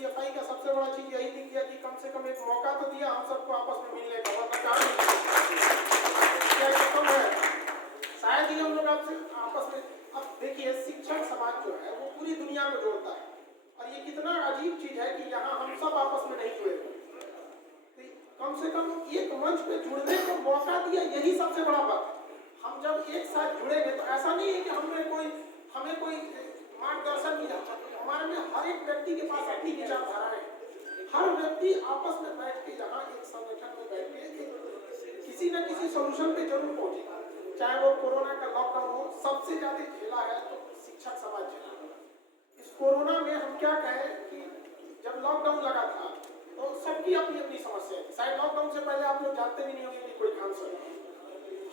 CFI का सबसे बड़ा चीज यही थी कि कम से कम एक मौका तो दिया हम सबको आपस में मिलने का, वरना काम क्या खत्म है। शायद ही हम लोग आपसे आपस में, अब देखिए शिक्षक समाज जो है वो पूरी दुनिया को जोड़ता है, और ये कितना अजीब चीज है कि यहाँ हम सब आपस में नहीं जुड़े, तो कम से कम एक मंच पे जुड़ने को मौका दिया, यही सबसे बड़ा बात है। हम जब एक साथ जुड़ेंगे तो ऐसा नहीं है कि हमें कोई मार्गदर्शन मिला, हमारे में हर एक व्यक्ति के पास अपनी विचारधारा है, हर व्यक्ति आपस में बैठ के यहाँ एक संगठन में बैठ के किसी न किसी सोल्यूशन पे जरूर पहुंचेगा। चाहे वो कोरोना का लॉकडाउन हो, सबसे ज्यादा झेला है तो शिक्षक समाज झेला। इस कोरोना में हम क्या कहें कि जब लॉकडाउन लगा था तो सबकी अपनी अपनी समस्या है। शायद लॉकडाउन से पहले आप लोग जानते भी नहीं होंगे कि कोई कैंसर,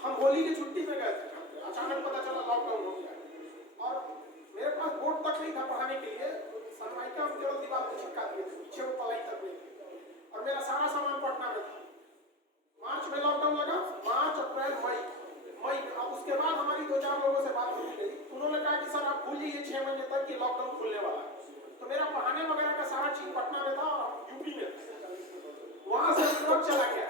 हम होली की छुट्टी में गए थे, अचानक पता चला लॉकडाउन हो गया, और मेरे पास बोर्ड तक नहीं था पढ़ाने के लिए, सनमाइका हम केवल दीवार पे चिपका दिए थे, पीछे वो पढ़ाई तक नहीं थी, और मेरा सारा सामान पटना में था। मार्च में लॉकडाउन लगा, मार्च अप्रैल मई अब उसके बाद हमारी 2-4 लोगों से बात होती रही, उन्होंने कहा कि सर आप भूल लीजिए 6 महीने तक कि लॉकडाउन खुलने वाला है। तो मेरा पढ़ाने वगैरह का सारा चीज पटना में था और यूपी में, वहां से ट्रक चला गया।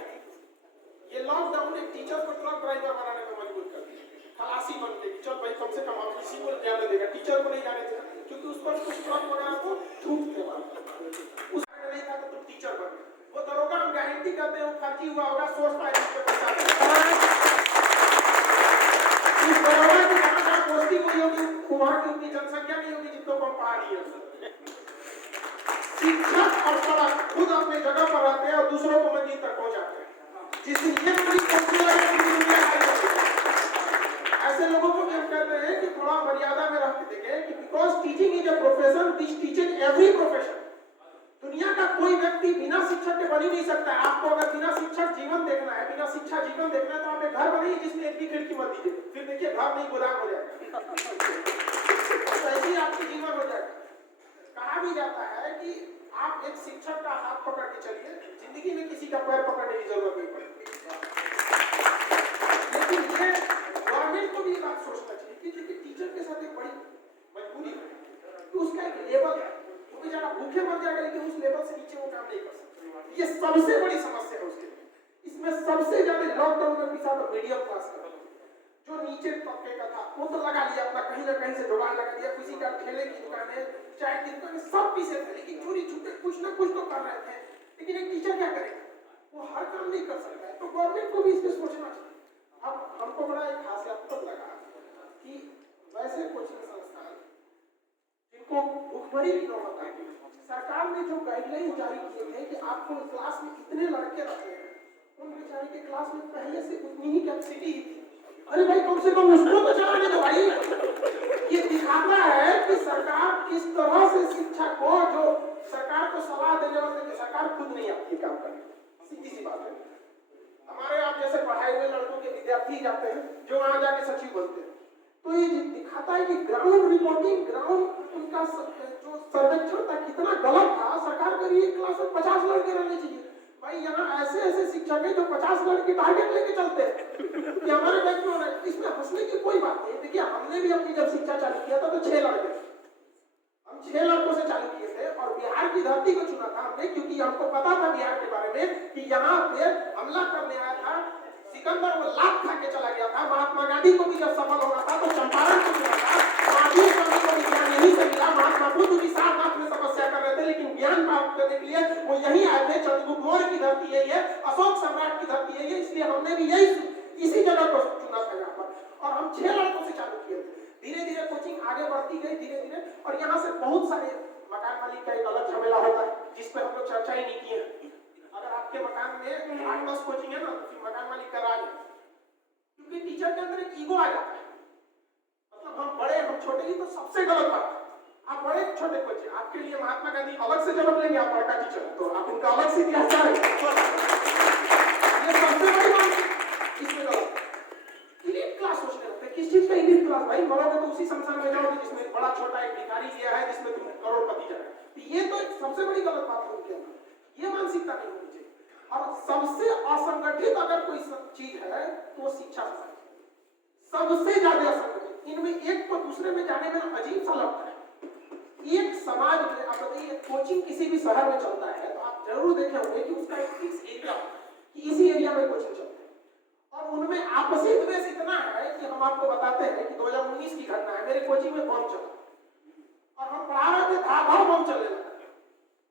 ये लॉकडाउन एक टीचर को ट्रक ड्राइवर बनाने पर मजबूर कर दिया, खलासी बन के, चल भाई कम से कम हम किसी को जाने देगा, टीचर को नहीं जाने देगा, क्योंकि उस पर कुछ ट्रक वगैरह को छूट थे, उस नहीं था तो तुम टीचर बन गए। वो दरोगा हम गारंटी करते हैं वो फर्जी हुआ होगा, सोर्स फाइनेंस पे पैसा इस दरोगा की जहाँ पोस्टिंग हुई होगी वहां की उतनी जनसंख्या नहीं होगी जितनों को हम पढ़ा रही है। शिक्षक और सड़क खुद अपने जगह पर रहते हैं और दूसरों को मंजिल तक पहुंचाते हैं। जिस दिन ये पूरी ऐसे लोगों को हम कहते हैं कि थोड़ा मर्यादा में रह के देखें कि because teaching is a profession, this teaching every profession. दुनिया का कोई व्यक्ति बिना शिक्षक के बन ही नहीं सकता है। आपको अगर बिना शिक्षक जीवन देखना है, बिना शिक्षा जीवन देखना है, तो आप एक घर बनाइए जिसमें एक भी खिड़की मत दीजिए, फिर देखिए घर नहीं गोदाम हो जाएगा, तो ऐसे ही आपकी जीवन हो जाएगा। कहा भी जाता है कि आप एक शिक्षक का हाथ पकड़ के चलिए, जिंदगी में किसी का पैर पकड़ने की जरूरत नहीं पड़ेगी। लेकिन ये गवर्नमेंट को भी ये बात सोचना चाहिए कि देखिए टीचर के साथ एक बड़ी मजबूरी है कि उसका एक लेवल है, वो बेचारा भूखे मर जाएगा लेकिन उस लेवल से नीचे वो काम नहीं कर सकता। ये सबसे बड़ी समस्या है उसके लिए। इसमें सबसे ज्यादा लॉकडाउन में पिसा तो मीडियम क्लास का, जो नीचे तबके का था वो तो लगा लिया अपना, कहीं ना कहीं से जुगाड़ लगा दिया, किसी का ठेले की दुकान है, चाय की दुकान है, सब पीछे थे, लेकिन चोरी छुपे कुछ ना कुछ तो कर रहे थे। लेकिन एक टीचर क्या करेगा, वो हर काम नहीं कर सकता है, तो गवर्नमेंट को भी इस पे सोचना चाहिए। अब हमको बड़ा एक हास्यास्पद लगा कि वैसे कोचिंग संस्थान जिनको भुखमरी की नौबत आई, सरकार ने जो गाइडलाइन जारी किए थे कि आपको क्लास में इतने लड़के रखने हैं, उन बेचारे के क्लास में पहले से उतनी ही कैपेसिटी थी। अरे भाई कम से कम उसको तो चलाने दो भाई। ये दिखाता है कि सरकार किस तरह से शिक्षा को, जो सरकार को सलाह देने वाले सरकार खुद नहीं आती काम करने, सीधी सी बात है। हमारे आप जैसे पढ़ाए हुए लड़कों के विद्यार्थी जाते हैं जो वहां जाके सचिव बनते हैं, तो ये दिखाता है कि ग्राउंड रिपोर्टिंग, ग्राउंड उनका जो सर्वेक्षण था कितना गलत था। सरकार कह रही है क्लास में 50 लड़के रहने चाहिए। भाई यहाँ ऐसे ऐसे शिक्षक हैं जो 50 लड़के टारगेट लेके चलते हैं कि हमारे बैच में होना। इसमें हंसने की कोई बात नहीं। देखिए हमने भी अपनी जब शिक्षा चालू किया था तो 6 लड़के, हम 6 लड़कों से चालू किए थे और बिहार की धरती को चुना था हमने, क्योंकि हमको पता था बिहार के बारे में कि यहाँ पे हमला करने आया था सिकंदर, वो लात खा के चला गया था। महात्मा गांधी को भी जब सफल होना था तो चंपारण को चुना था। महावीर गांधी को भी ज्ञान यहीं से मिला। महात्मा बुद्ध भी सारनाथ में तपस्या कर रहे थे, लेकिन ज्ञान प्राप्त करने के लिए वो यहीं आए थे। चंद्रगुप्त मौर्य की धरती यही है, अशोक सम्राट की धरती यही है, इसलिए हमने भी यही इसी जगह को चुना था यहाँ पर। और हम 6 लड़कों से चालू किए थे। धीरे धीरे कोचिंग आगे बढ़ती गई धीरे धीरे, और यहाँ से बहुत सारे मकान मालिक का एक अलग झमेला होता है जिस पर हम लोग चर्चा ही नहीं किए। अगर आपके मकान में 8-10 कोचिंग है ना, तो मकान मालिक का राज है, क्योंकि टीचर के अंदर एक ईगो आ जाता है। मतलब हम बड़े हम छोटे ही तो सबसे गलत बात है। आप बड़े छोटे कोचिंग, आपके लिए महात्मा गांधी अलग से जन्म लेंगे, आप बड़का टीचर तो आप उनका अलग से इतिहास जानेंगे। ये सबसे बड़ी बात इसमें गलत। इलीट क्लास सोचने लगते हैं। किस चीज का इलीट क्लास? भाई मरोगे तो उसी संसार में जाओगे जिसमें बड़ा छोटा एक भिखारी गया है, जिसमें तुम करोड़पति जाए। तो ये तो सबसे बड़ी गलत बात है उनके अंदर। ये मानसिकता नहीं होनी चाहिए। और सबसे असंगठित अगर कोई चीज है तो वो शिक्षा है, सबसे ज्यादा असंगठित। इनमें एक तो दूसरे में जाने में अजीब सा लगता है। एक समाज में आप बताइए कोचिंग की किसी भी शहर में चलता है तो आप जरूर देखे होंगे कि उसका एक फिक्स एरिया कि इसी एरिया में कोचिंग चलते हैं और उनमें आपसी द्वेष इतना है कि हम आपको बताते हैं कि 2019 की घटना है, मेरे कोचिंग में बम चला और हम पढ़ा रहे थे, धार बम चलने लगा।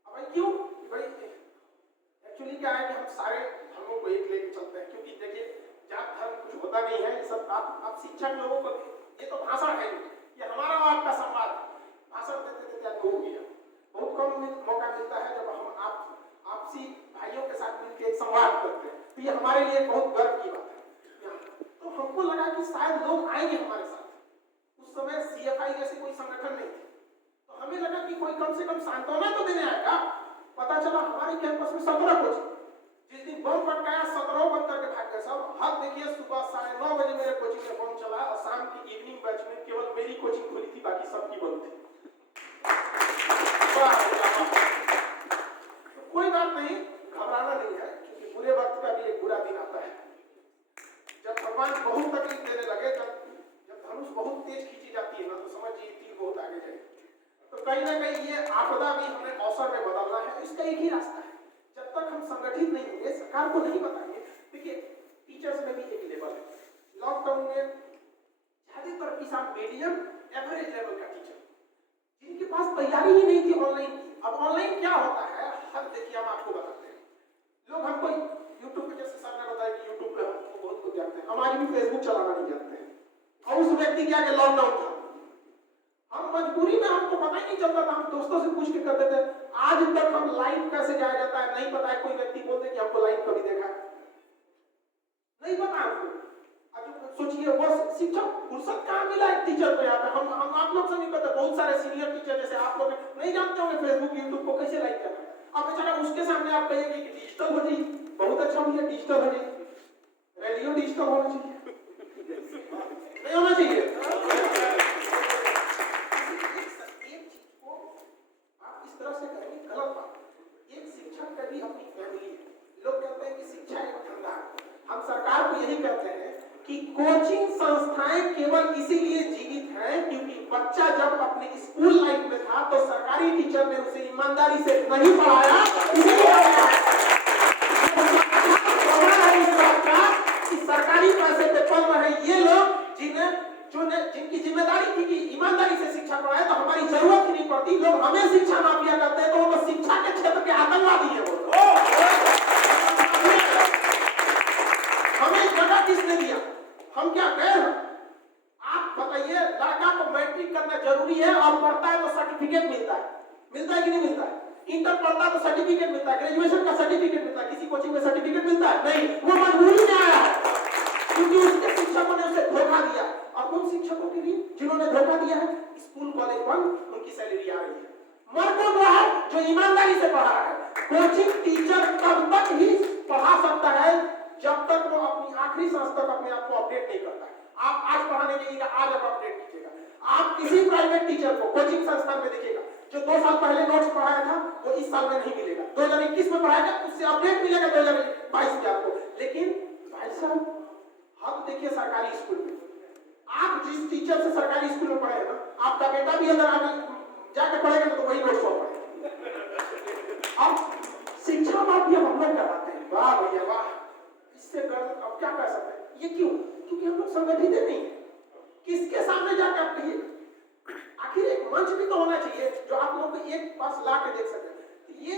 अब भाई क्यों? भाई एक्चुअली क्या है कि हम सारे धर्मों को एक लेके चलते हैं, क्योंकि देखिए जात धर्म कुछ होता नहीं है, ये सब आप शिक्षक लोगों को, ये तो भाषण है, ये हमारा और आपका संवाद है। भाषण देते देते आपको हो गया, बहुत कम मौका मिलता है जब हम आपसी भाइयों के साथ मिलकर एक संवाद करते हैं, तो ये हमारे लिए बहुत गर्व की बात है। तो हमको लगा कि शायद लोग आएंगे हमारे साथ। उस समय CFI जैसे कोई संगठन नहीं थे, तो हमें लगा कि कोई कम से कम सांत्वना तो देने आएगा। पता चला हमारे कैंपस में 17 कोचिंग, जिस दिन बम फटकाया 17 बंद करके भाग गए सब। हद देखिए, सुबह 9:30 बजे मेरे कोचिंग में बम चला और शाम की इवनिंग बैच में केवल मेरी कोचिंग खुली थी, बाकी सबकी बंद थी। तो कोई बात नहीं, घबराना नहीं है, क्योंकि बुरे वक्त का भी एक बुरा दिन आता है। जब भगवान बहुत तकलीफ देने लगे, जब धनुष बहुत तेज खींची जाती है ना, तो समझिए तीर बहुत आगे जाएगी। तो कहीं ना कहीं ये आपदा भी हमें अवसर में बदलना है। इसका एक ही रास्ता है, जब तक हम संगठित नहीं होंगे, सरकार को नहीं बताएंगे। देखिए टीचर्स में भी एक लेवल है। लॉकडाउन में ज्यादातर किसान मीडियम एवरेज लेवल का टीचर, जिनके पास तैयारी ही नहीं थी ऑनलाइन की। अब ऑनलाइन क्या होता है, हर देखिए हम आपको बताते हैं। लोग हमको यूट्यूब पे, जैसे सर ने बताया कि यूट्यूब पे हमको बहुत कुछ जानते हैं, हम आज भी फेसबुक चलाना नहीं जानते हैं। और उस व्यक्ति क्या कि लॉकडाउन था, हम मजबूरी में, हमको पता ही नहीं चलता था, हम दोस्तों से पूछ के करते थे। आज तक हम लाइव कैसे जाया जाता है नहीं पता है। कोई व्यक्ति बोलते कि हमको लाइव कभी देखा नहीं पता हमको। अब सोचिए वो शिक्षक फुर्सत कहाँ मिला एक टीचर को यहाँ पे। हम आप लोग से नहीं पता, बहुत सारे सीनियर टीचर जैसे आप लोग नहीं जानते होंगे फेसबुक यूट्यूब को कैसे लाइव करना है। अब बेचारा उसके सामने आप कहिए कि डिजिटल हो जाइए, बहुत अच्छा भैया डिजिटल हो जाइए, रेडियो डिजिटल होना चाहिए, नहीं होना चाहिए। इस तरह से करेंगे गलत बात। एक शिक्षक का भी अपनी फैमिली है। लोग कहते हैं कि शिक्षा एक धंधा है। हम सरकार को यही कहते हैं कि कोचिंग संस्थाएं केवल इसीलिए जीवित हैं क्योंकि बच्चा जब अपने स्कूल लाइफ में था तो सरकारी टीचर ने उसे ईमानदारी से नहीं पढ़ाया। सरकारी पैसे पे पढ़ रहे ये लोग जिनकी जिम्मेदारी थी कि ईमानदारी से शिक्षा पढ़ाए, तो हमारी जरूरत ही नहीं पड़ती। लोग हमें शिक्षा माफिया करते हैं, तो वो तो शिक्षा के क्षेत्र के आतंकवादी है। हमें जगह किसने दिया? हम क्या गए? आप बताइए, लड़का को मैट्रिक करना जरूरी है और पढ़ता है तो सर्टिफिकेट मिलता है कि नहीं मिलता है? इंटर पढ़ता है तो सर्टिफिकेट मिलता है, ग्रेजुएशन का सर्टिफिकेट मिलता है, किसी कोचिंग में सर्टिफिकेट मिलता है नहीं। वो मजबूरी में आया है क्योंकि उसके शिक्षकों ने उसे धोखा दिया। और उन शिक्षकों के लिए जिन्होंने धोखा दिया है, स्कूल कॉलेज बंद, उनकी सैलरी आ रही है। मर्द वो है जो ईमानदारी से पढ़ा है। कोचिंग टीचर तब तक ही पढ़ा सकता है जब तक वो अपनी आखिरी सांस तक अपने आप को अपडेट नहीं करता है। आप आज पढ़ाने जाइएगा, आज आप अपडेट कीजिएगा। आप किसी प्राइवेट टीचर को कोचिंग संस्थान में देखिएगा, जो 2 साल पहले नोट्स पढ़ाया था वो इस साल में नहीं मिलेगा। 2021 में पढ़ाएगा, उससे अपडेट मिलेगा 2022 में आपको। लेकिन भाई साहब, हम देखिए सरकारी स्कूल में, आप जिस टीचर से सरकारी स्कूल में पढ़े हैं ना, आपका बेटा भी अगर आगे जाके पढ़ेगा तो वही नोट्स पढ़ेगा। अब शिक्षा माफिया हम लोग कराते हैं। वाह भैया वाह, इससे अब क्या कर सकते हैं? ये क्यों? क्योंकि हम लोग संगठित नहीं है। किसके सामने जाके आप कहिए? आखिर एक मंच भी तो होना चाहिए जो आप लोगों को एक पास ला के देख सके। ये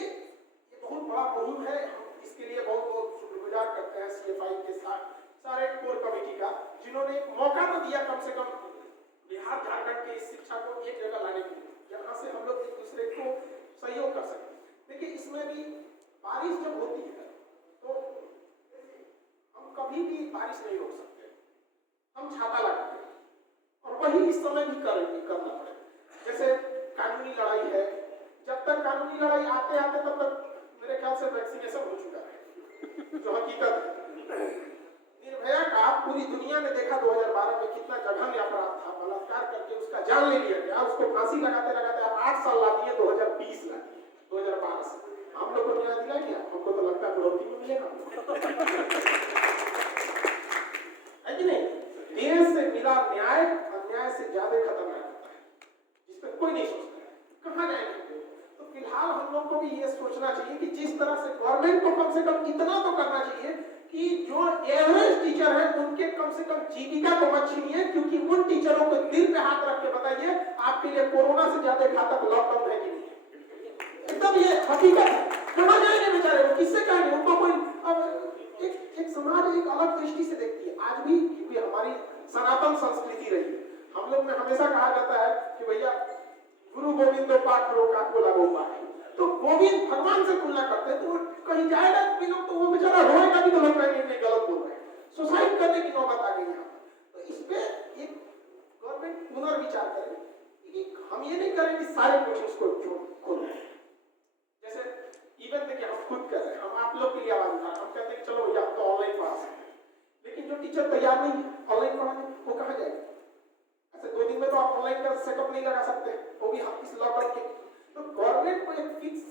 बहुत बड़ा मुहिम है। हम इसके लिए बहुत बहुत शुक्रगुजार करते हैं CFI के साथ सारे कोर कमेटी का, जिन्होंने एक मौका तो दिया कम से कम बिहार झारखंड के इस शिक्षा को एक जगह लाने के लिए, जहां से हम लोग एक दूसरे को सहयोग कर सकें। देखिए इसमें भी बारिश जब होती है तो हम कभी भी बारिश नहीं रोक सकते, हम छाता लगाते हैं। और वही इस समय भी करना पड़ेगा। जैसे कानूनी लड़ाई है, जब तक कानूनी लड़ाई आते आते तब तक मेरे ख्याल से वैक्सीनेशन हो चुका है, जो हकीकत है। निर्भया का पूरी दुनिया ने देखा 2012 में कितना जघन्य अपराध था, बलात्कार करके उसका जान ले लिया गया, उसको फांसी लगाते लगाते आप 8 साल ला दिए, 2020 ला दिए, 2012 से। हम लोग को न्याय दिला क्या? हमको तो लगता है बढ़ोतरी में मिलेगा, है कि नहीं? देश से मिला न्याय अन्याय से ज्यादा खतरनाक होता है, जिस पर कोई नहीं सोचता है। कहाँ जाएंगे? तो फिलहाल हम लोगों को भी ये सोचना चाहिए कि जिस तरह से गवर्नमेंट को कम से कम इतना तो करना चाहिए कि जो एवरेज टीचर है उनके कम से कम जीविका को मत छीनिए, क्योंकि उन टीचरों को दिल पे हाथ रख के बताइए आपके लिए कोरोना से ज्यादा घातक लॉकडाउन है कि नहीं। एकदम ये हकीकत है। कहाँ जाएंगे बेचारे, वो किससे कहेंगे? उनको कोई अब एक समाज एक अलग दृष्टि से देखती है आज भी, क्योंकि हमारी सनातन संस्कृति रही है। हम लोग में हमेशा कहा जाता है कि भैया गुरु गोविंद पाठ रो का बोला गोपा है, तो गोविंद भगवान से तुलना करते हैं, तो कहीं जाएगा भी लोग तो वो बेचारा रोएगा भी तो लोग कहेंगे नहीं गलत बोल रहे हैं, सुसाइड करने की नौबत आ गई यहाँ। तो इस पे एक गवर्नमेंट पुनर्विचार करे कि हम ये नहीं करें कि सारे कोचिंग्स को खोल दें। जैसे इवन देखिए हम खुद कर रहे हैं, हम आप लोग के लिए आवाज उठा, हम कहते हैं चलो भैया तो ऑनलाइन पढ़ा सकते हैं, लेकिन जो टीचर तैयार नहीं है ऑनलाइन पढ़ाने वो कहाँ जाएगा? ऐसे 2 दिन में तो आप ऑनलाइन का सेटअप नहीं लगा सकते, वो भी हम इस लॉकडाउन के। तो गवर्नमेंट को एक फिक्स,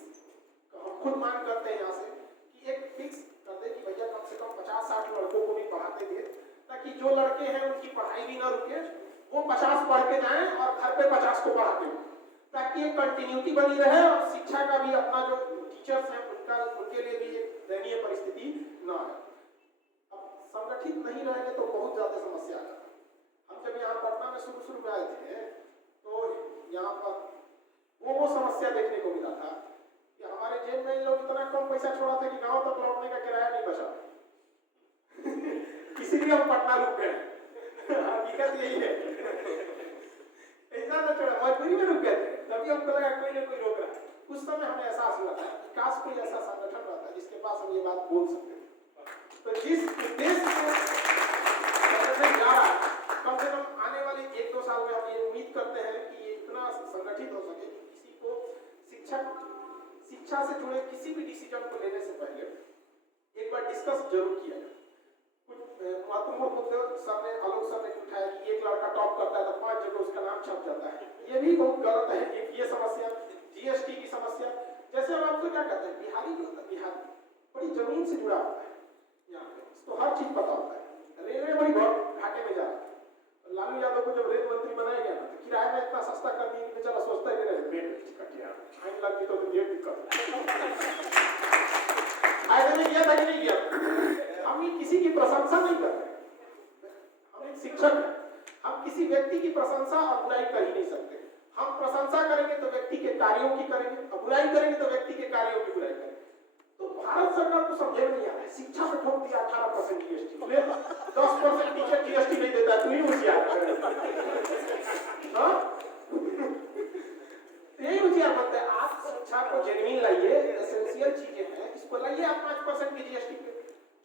हम खुद मांग करते हैं यहाँ से कि एक फिक्स कर दे कि भैया कम से कम 50-60 लड़कों को भी पढ़ाते थे, ताकि जो लड़के हैं उनकी पढ़ाई भी ना रुके, वो 50 पढ़ के जाएं और घर पे 50 को पढ़ाते हो, ताकि एक कंटिन्यूटी बनी रहे और शिक्षा का भी अपना जो टीचर्स हैं उनके लिए भी एक दयनीय परिस्थिति ना है। अब संगठित नहीं रहेंगे तो बहुत ज्यादा समस्या है। हम जब यहाँ पटना में शुरू में आए थे तो यहाँ पर वो समस्या देखने को मिला था कि हमारे जेब में लोग इतना कम पैसा छोड़ा था कि गांव तक लौटने का किराया नहीं बचा इसीलिए हम पटना रुक गए। हकीकत यही है, ऐसा ना छोड़ा, मजबूरी में रुक गए थे, तभी हमको लगा कोई ना कोई रोक रहा है। उस समय हमें एहसास हुआ था कि काश कोई ऐसा संगठन रहता जिसके पास हम ये बात बोल सकते थे। तो जिस उद्देश्य से जा रहा है, कम से कम आने वाले 1-2 साल में हम ये उम्मीद करते हैं कि ये इतना संगठित हो सके कि किसी को शिक्षा से जुड़े किसी भी डिसीजन को लेने से पहले एक बार डिस्कस जरूर किया जाए। कुछ महत्वपूर्ण मुद्दे सामने आलोक सर ने उठाया कि एक लड़का टॉप करता है तो 5 जगह उसका नाम छप जाता है, ये भी बहुत गलत है। ये समस्या, जीएसटी की समस्या, जैसे हम आपको क्या कहते हैं, बिहारी जो होता है, बिहार बड़ी जमीन से जुड़ा होता है, यहाँ पे तो हर चीज पता होता है। रेलवे बड़ी बहुत घाटे में जा रहा है, लालू यादव को जब रेल मंत्री बनाया गया तो किराया में इतना सस्ता कर दिया कि बेचारा सोचता है कि रेल टिकट यार फाइन लग गई तो ये दिक्कत फायदे में गया था कि नहीं गया। हम ये किसी की प्रशंसा नहीं कर रहे, हम एक शिक्षक हैं, हम किसी व्यक्ति की प्रशंसा और बुराई कर ही नहीं सकते। हम प्रशंसा करेंगे तो व्यक्ति के कार्यों की करेंगे और बुराई करेंगे तो व्यक्ति के कार्यों की बुराई करेंगे। तो भारत सरकार को समझ में नहीं आ रहा है, शिक्षा में ठोक दिया 18% जीएसटी, 10% टीचर जीएसटी नहीं देता, तू ही होशियार यही होशियार बनता है। आप शिक्षा को जेन्युइन लाइए, एसेंशियल चीजें हैं, इसको लाइए आप 5% की जीएसटी पे।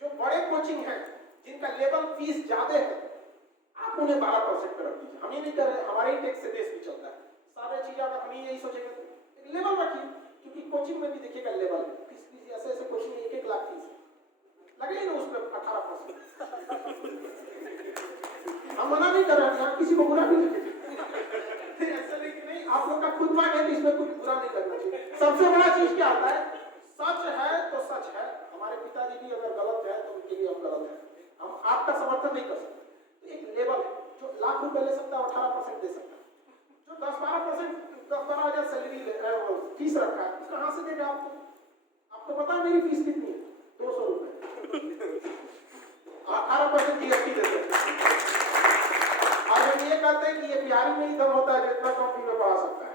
जो बड़े कोचिंग हैं जिनका लेवल फीस ज्यादा है आप उन्हें 12% पे रख दीजिए। हम ये नहीं कर रहे, हमारे ही टैक्स से देश भी चलता है। सारे चीजें अगर हम यही सोचेंगे लेवल रखिए, क्योंकि कोचिंग में भी देखिएगा लेवल फीस ऐसे कोचिंग में 1-1 लाख फीस लगे ना, उसमें 18%। हम मना नहीं कर रहे हैं, किसी को बुरा नहीं लगे ऐसा नहीं, आप लोग का खुद मांग है तो इसमें कुछ बुरा नहीं करना चाहिए। सबसे बड़ा चीज क्या आता है, सच है तो सच है। हमारे पिताजी भी अगर गलत है तो उनके लिए हम गलत है, हम आपका समर्थन नहीं कर सकते। तो एक लेवल है, जो लाख रुपए ले सकता है 18% दे सकता है, जो 10-12% 10-12,000 सैलरी फीस रखा है कहां से देगा आपको? आपको पता है मेरी फीस कितनी है? 200 रुपए 18% जीएसटी देते हैं। और हम ये कहते हैं कि ये बिहारी में ही दम होता है जितना कम फी में पढ़ा सकता है।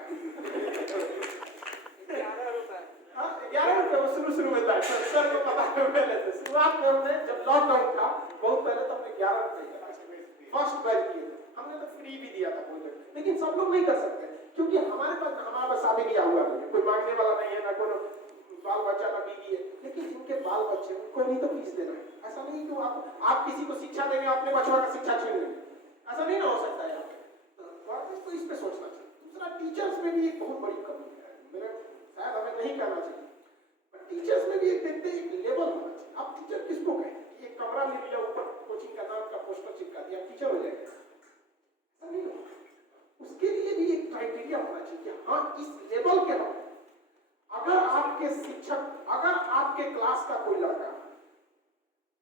11 रुपए वो शुरू में था, सर को पता है पहले से। शुरुआत में हमने जब लॉकडाउन था बहुत पहले तो हमने 11 रुपए फर्स्ट बैच किए, हमने तो फ्री भी दिया था कोई, लेकिन सब लोग नहीं कर सकते क्योंकि हमारे पास शादी किया हुआ नहीं, कोई मांगने वाला नहीं है, ना कोई बाल बच्चा ना बीवी है, लेकिन जिनके बाल बच्चे उनको नहीं तो फीस देना है। ऐसा नहीं कि आप किसी को शिक्षा देंगे अपने बच्चों का शिक्षा छीन लेंगे, ऐसा नहीं ना हो सकता है। गवर्नमेंट को इस पे सोचना चाहिए। दूसरा, टीचर्स में भी एक बहुत बड़ी कमी है, मेरे शायद हमें नहीं कहना चाहिए, पर टीचर्स में भी एक देखते एक लेवल होना चाहिए। आप टीचर किसको कहें कि एक कमरा ले लिया, ऊपर कोचिंग का नाम का पोस्टर चिपका दिया, टीचर हो जाएगा, ऐसा नहीं होगा। उसके लिए भी एक क्राइटेरिया होना चाहिए कि हाँ इस लेवल के हो। अगर आपके शिक्षक, अगर आपके क्लास का कोई लड़का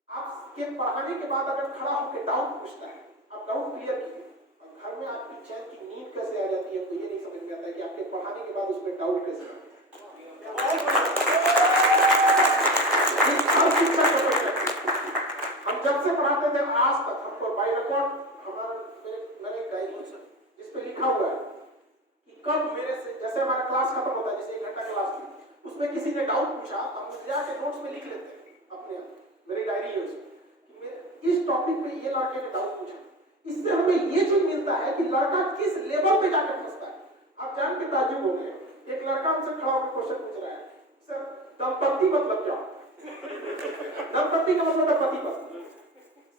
आपके पढ़ाने के बाद अगर खड़ा होकर डाउट पूछता है, आप डाउट क्लियर कीजिए, और घर में आपकी चैन की नींद कैसे आ जाती है तो ये नहीं समझ में आता है कि आपके पढ़ाने के बाद उसमें डाउट कैसे आता है। जैसे हमारा क्लास खत्म होता है, जैसे 1 घंटा क्लास थी, उसमें किसी ने डाउट पूछा, हम जाके नोट्स में लिख लेते हैं अपने आप, मेरी डायरी है उसमें कि इस टॉपिक पे ये लड़के ने डाउट पूछा। इससे हमें ये चीज मिलता है कि लड़का किस लेवल पे जाकर फंसता है। आप जान के ताज्जुब हो गए, एक लड़का हमसे खड़ा होकर क्वेश्चन पूछ रहा है, सर दंपत्ति मतलब क्या? दंपत्ति का मतलब है पति पत्नी,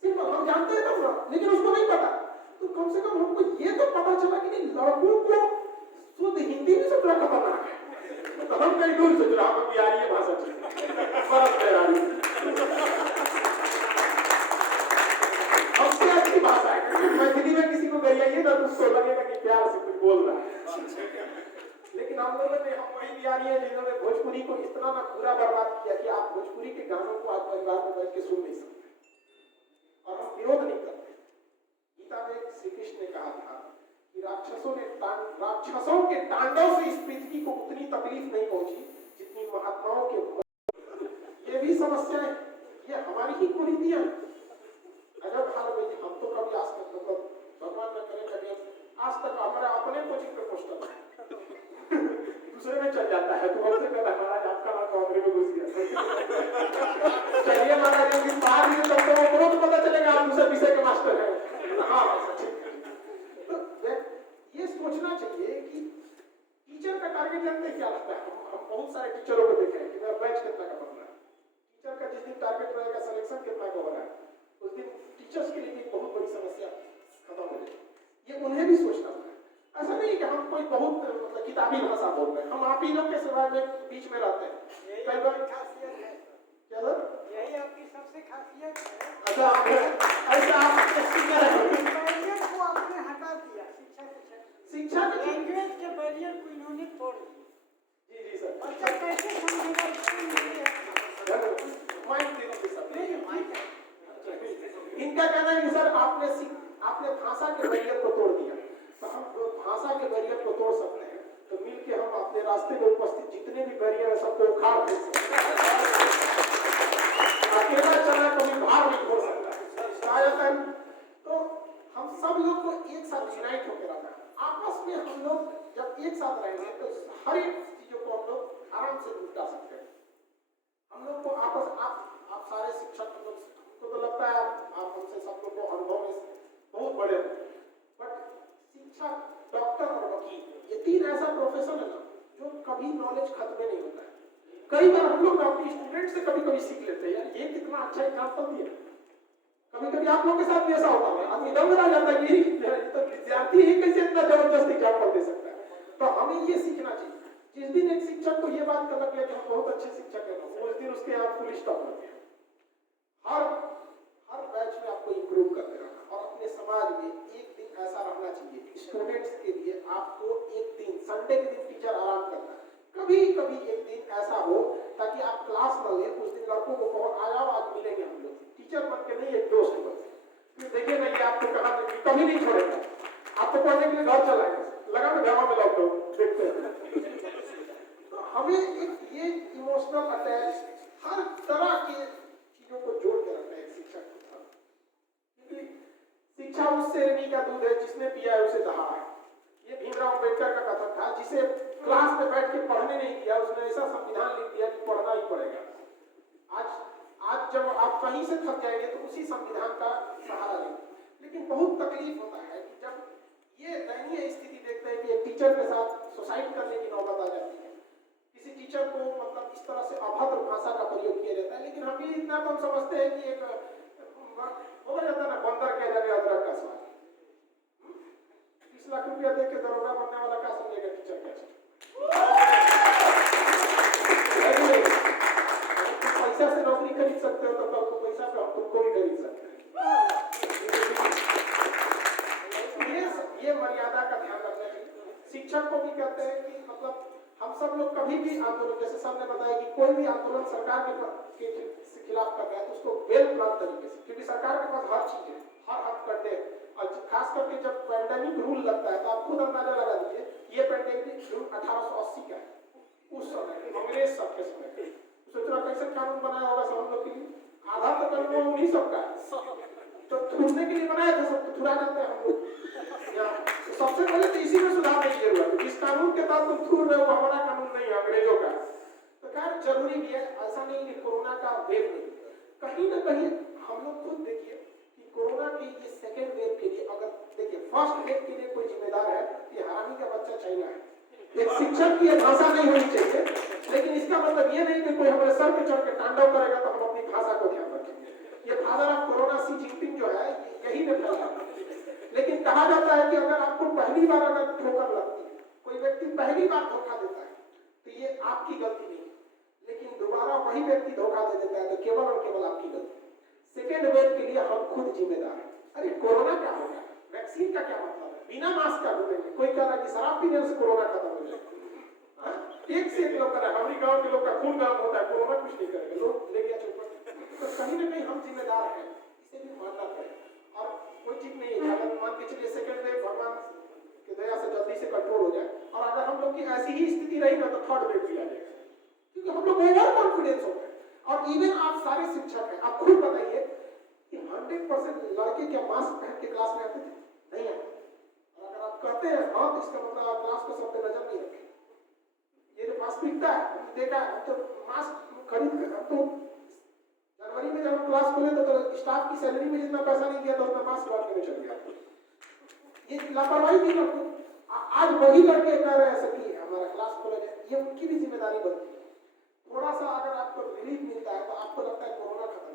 सिंपल, हम जानते हैं ना, लेकिन उसको नहीं पता। तो कम से कम हमको ये तो पता चला कि नहीं, लड़कों को शुद्ध हिंदी भी सब थोड़ा खतरनाक है। तो हम कहीं दूर सोच रहा हूँ बिहारी है भाषा हमसे अच्छी भाषा है, मैथिली में किसी को गरियाइए ना तो उसको लगेगा कि प्यार से कुछ बोल रहा है। लेकिन हम लोगों ने, हम वही बिहारी हैं जिन्होंने भोजपुरी को इतना ना पूरा बर्बाद किया कि आप भोजपुरी के गानों को आज परिवार में बैठ के सुन नहीं सकते, और हम विरोध नहीं करते। गीता में श्री कृष्ण ने कहा था कि राक्षसों के तांडव से इस पृथ्वी को उतनी तकलीफ नहीं पहुंची जितनी महात्माओं के। ये भी समस्याएं, ये हमारी ही कुरीतियां। अगर हाल में हम तो कभी आज तक, मतलब भगवान न करे कभी आज तक हमारा अपने कोचिंग पे पोस्टर दूसरे में चल जाता है, तो हमसे कहता है महाराज आपका नाम कॉन्ग्रेस में घुस गया। चलिए महाराज एक दिन बाहर भी तो वो तो पता चलेगा आप दूसरे विषय के मास्टर हैं। हाँ, तो ये सोचना चाहिए कि टीचर का टारगेट जानते क्या लगता है। हम बहुत सारे टीचरों को देखे हैं कि मेरा बैच कितना का बनना है। टीचर का जिस दिन टारगेट रहेगा सिलेक्शन कितना का होना है, उस दिन टीचर्स के लिए भी बहुत बड़ी समस्या खत्म हो जाएगी। ये उन्हें भी सोचना होगा। ऐसा नहीं कि हम कोई बहुत मतलब किताबी भाषा बोल रहे हैं, हम आप ही लोग के सिवाय में बीच में रहते हैं। कई बार खासियत है क्या सर? यही आपकी सबसे खासियत है। अच्छा, ऐसा आप सीखा है बैरियर को आपने हटा दिया, शिक्षा के लैंग्वेज के बैरियर को इन्होंने तोड़ दिया। जी जी सर, बच्चा कैसे समझेगा स्कूल में? माइंड दे दो सर, इनका कहना है कि सर आपने भाषा के बैरियर को तोड़ दिया, तो हम भाषा के बैरियर को तोड़ सकते हैं, तो मिलके हम अपने रास्ते में उपस्थित जितने भी बैरियर है सबको उखाड़ दे सकते हैं। अकेला चलना कभी भार नहीं छोड़ सकता। तो हम सब लोग को एक साथ यूनाइट होकर रहना है। आपस में हम लोग जब एक साथ रहेंगे तो हर एक चीजों को हम लोग आराम से निपटा सकते हैं। हम लोग को आपस आप सारे शिक्षक लोग को तो लगता है आप हमसे सब लोग को अनुभव में बहुत बड़े हो, बट शिक्षक, डॉक्टर और वकील, ये 3 ऐसा प्रोफेशन है ना जो कभी नॉलेज खत्म नहीं होता है। कई बार हम लोग अपने स्टूडेंट से कभी सिख लेते हैं, यार ये कितना अच्छा एग्जाम्पल दिया। कभी आप लोग के साथ भी ऐसा होता है, आदमी दंग रह जाता है कि तो विद्यार्थी ही कैसे इतना जबरदस्त एग्जाम्पल दे सकता है। तो हमें ये सीखना चाहिए। जिस दिन एक शिक्षक को ये बात कर लगे कि हम बहुत अच्छे शिक्षक हैं, उस दिन उसके यहाँ फुल स्टॉप होते हैं। हर बैच में आपको इंप्रूव करते रहना, और अपने समाज में एक दिन ऐसा रहना चाहिए स्टूडेंट्स के लिए। आपको एक दिन संडे के दिन टीचर आराम करता है, कभी एक दिन ऐसा हो ताकि आप क्लास न ले, उस दिन लड़कों को कहो आ जाओ आज मिलेंगे हम लोग, टीचर बन के नहीं, एक दोस्त बन के। फिर देखिए ना ये आपको कहा कभी नहीं छोड़ेगा, आपको पढ़ने के लिए घर चलाएगा, लगा ना गाँव में लॉकडाउन देखते हैं। तो हमें एक ये इमोशनल अटैच हर तरह के चीजों को जोड़ के रखना है शिक्षक के साथ, क्योंकि शिक्षा उस शेरनी का दूध है जिसने पिया है उसे दहा है। ये भीमराव अम्बेडकर का कथन था, जिसे क्लास में बैठ के पढ़ने नहीं दिया उसने ऐसा संविधान लिख दिया कि पढ़ना ही पड़ेगा। आज जब आप कहीं से थक जाएंगे तो उसी संविधान का सहारा लेंगे। लेकिन बहुत तकलीफ होता है कि जब ये दयनीय स्थिति देखते हैं कि एक टीचर के साथ सुसाइड करने की नौबत आ जाती है, किसी टीचर को मतलब इस तरह से अभद्र भाषा का प्रयोग किया जाता है। लेकिन हम भी इतना तो हम समझते हैं कि एक हो जाता है ना, बंदर के जाने अदरक का स्वाद। 30 लाख रुपया दे के दरोगा बनने वाला क्या समझेगा टीचर कैसे? पैसा से नौकरी खरीद सकते हो तो कल को पैसा पे हम तुमको भी खरीद सकते हैं। ये मर्यादा का ध्यान रखना चाहिए। शिक्षक को भी कहते हैं कि मतलब हम सब लोग कभी भी आंदोलन, जैसे सर ने बताया कि कोई भी आंदोलन सरकार के खिलाफ कर रहा है तो उसको वेल प्लान तरीके से, क्योंकि सरकार के पास हर चीज है, हर हद करते हैं। और खास करके जब पैंडेमिक रूल लगता है तो आप खुद अंदाजा लगा दीजिए, ये पैंडेमिक रूल 1880 का है, उस समय अंग्रेज सब के समय। सोचना कैसे कानून बनाया होगा सब लोग के लिए, आधा तो कानून उन्हीं सब का है। तो थूरने के लिए बनाया था, सबको थुरा जाता है हम लोग। तो सबसे पहले तो इसी में सुधार की जरूरत है। जिस कानून के तहत तुम थूर रहे हो वो हमारा कानून नहीं है, अंग्रेजों का। तो खैर जरूरी भी है, ऐसा नहीं कि कोरोना का वेव नहीं, कहीं ना कहीं हम लोग खुद देखिए कि कोरोना के ये सेकेंड वेव के लिए, अगर देखिए फर्स्ट वेव के लिए कोई जिम्मेदार है कि हरामी का बच्चा चाइना है। एक शिक्षक की भाषा नहीं होनी चाहिए, लेकिन इसका मतलब ये नहीं कि कोई हमारे सर पे चढ़ के तांडव करेगा तो हम अपनी भाषा को ध्यान रखेंगे। ये father of corona C Jinping जो है यही ने फैला। लेकिन कहा जाता है कि अगर आपको पहली बार अगर ठोकर लगती है, कोई व्यक्ति पहली बार धोखा देता है तो ये आपकी गलती नहीं, लेकिन दोबारा वही व्यक्ति धोखा दे देता है तो केवल और केवल आपकी गलती। सेकेंड वेव के लिए हम खुद जिम्मेदार हैं। अरे कोरोना क्या होगा, वैक्सीन का क्या मतलब है, बिना मास्क का घूमेंगे। कोई कह रहा है कि शराब पीने से कोरोना खत्म हो जाएगा, एक से एक लोग कर रहे हैं। हमारी गांव के लोग का खून गर्म होता है, कोरोना कुछ नहीं करेगा, लोग ले गया चौपट। तो कहीं ना कहीं हम जिम्मेदार हैं, इसे भी मानना पड़ेगा। और कोई ठीक नहीं है, अगर मान के चलिए सेकेंड वेव भगवान की दया से जल्दी से कंट्रोल हो जाए, और अगर हम लोग की ऐसी ही स्थिति रही ना तो थर्ड वेव भी आ जाएगा, क्योंकि हम लोग ओवर कॉन्फिडेंस हो गए। और इवन आप सारे शिक्षक हैं, आप खुद बताइए कि 100% लड़के क्या मास्क पहन के क्लास में आते थे? नहीं आते। और अगर आप कहते हैं हाँ तो इसका मतलब आप क्लास को सब पे नजर नहीं रखें। ये जो वास्तविकता है हमने देखा है। तो मास्क खरीद कर, अब तो जनवरी में जब हम क्लास खोले तो स्टाफ की सैलरी में जितना पैसा नहीं दिया था उतना मास्क बांटने में चल गया। ये लापरवाही थी लड़कों। आज वही लड़के कह रहे हैं सर कि हमारा क्लास खोला जाए, ये उनकी भी जिम्मेदारी बनती है। थोड़ा सा अगर आपको रिलीफ मिलता है तो आपको लगता है कोरोना खत्म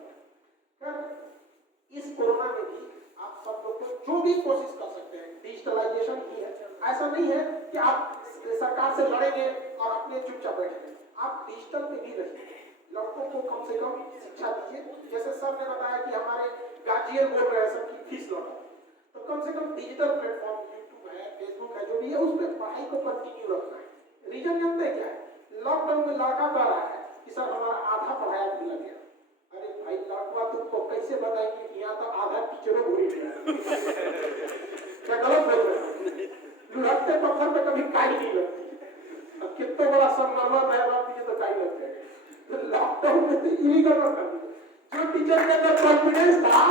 है। इस कोरोना में भी आप सब लोग को जो भी कोशिश कर सकते हैं, डिजिटलाइजेशन की है। ऐसा नहीं है कि आप सरकार से लड़ेंगे और अपने चुपचाप बैठेंगे, आप डिजिटल पे भी रहिए। लड़कों को कम से कम शिक्षा दीजिए। जैसे सर ने बताया कि हमारे गार्जियन बोल रहे हैं सबकी फीस लौटाओ, तो कम से कम डिजिटल प्लेटफॉर्म यूट्यूब है, फेसबुक है, जो भी है उस पर पढ़ाई को कंटिन्यू रखना है। रीजन जानते हैं क्या है? लॉकडाउन में लड़का कह रहा है कि सर हमारा आधा पढ़ाया भूल गया। अरे भाई लड़का तुमको कैसे बताएंगे कि यहाँ तो आधा टीचरों भूल गया। क्या गलत बोल रहे हैं? लुढ़कते पत्थर पे कभी काई नहीं लगती। अब कितना बड़ा संगमरमर रहेगा पीछे तो काई लग जाएगी। तो लॉकडाउन में तो इलीगल कर दिया। जो टीचर के अंदर कॉन्फिडेंस था,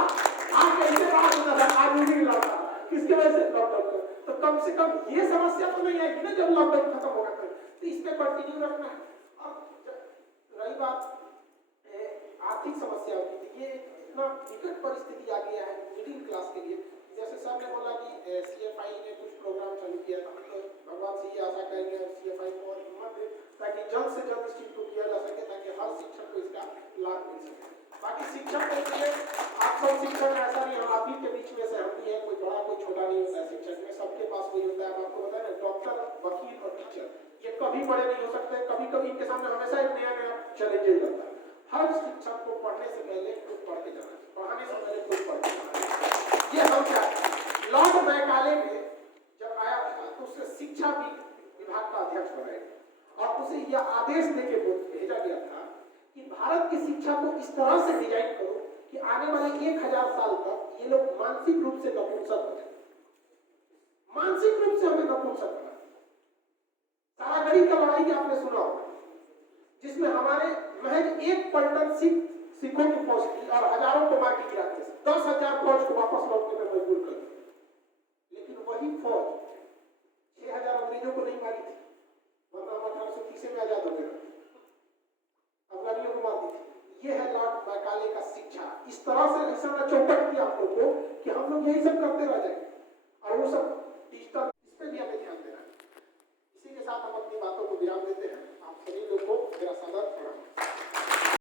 आज कैसे बात होता था, आज वो नहीं लड़ता। किसके वजह से? लॉकडाउन में। तो कम से कम ये समस्या तो नहीं आएगी ना जब लॉकडाउन खत्म होगा तो इस पे कंटिन्यू रखना है। और रही बात आर्थिक समस्या होती थी, ये इतना विकट परिस्थिति आ गया है मिडिल क्लास के लिए। जैसे सर ने बोला कि सीएफआई ने कुछ प्रोग्राम चालू किया था, तो भगवान से ये आशा करेंगे सीएफआई को और हिम्मत दे ताकि जल्द से जल्द इस चीज को किया जा सके, ताकि हर शिक्षक को इसका लाभ मिल सके। बाकी शिक्षक के लिए आप सब शिक्षक ऐसा नहीं, हम आप ही के बीच में से हम भी है, कोई बड़ा कोई छोटा नहीं होता है शिक्षक में, सबके पास कोई होता है। आपको बताया ना, डॉक्टर, वकील और टीचर ये कभी बड़े नहीं हो सकते, कभी कभी इनके सामने हमेशा एक नया नया चैलेंजेस रहता है। हर शिक्षक को पढ़ने से पहले खुद पढ़ के जाना, पढ़ाने से पहले खुद पढ़ के जाना। ये हम क्या लॉर्ड मैकाले में जब आया था तो उससे शिक्षा विभाग का अध्यक्ष बनाया और उसे यह आदेश देके भेजा गया था कि भारत की शिक्षा को इस तरह से डिजाइन करो कि आने वाले 1000 साल तक ये लोग मानसिक रूप से नपुंसक हो जाए। मानसिक रूप से हमें नपुंसक बना। सारागढ़ी का लड़ाई भी आपने सुना होगा, जिसमें हमारे महज एक पलटन सिखों की फौज थी और हजारों को मार के गिराते थे। 10,000 फौज को वापस लौटने में मजबूर कर दिया। लेकिन वही फौज 6,000 अंग्रेजों को नहीं मारी थी, वरना हम 1830 में आजाद हो गए, अफगानियों को मार दी थी। ये है लॉर्ड मैकाले का शिक्षा। इस तरह से ऐसा चौपट किया हम लोग को कि हम लोग यही सब करते रह जाएंगे और वो सब डिजिटल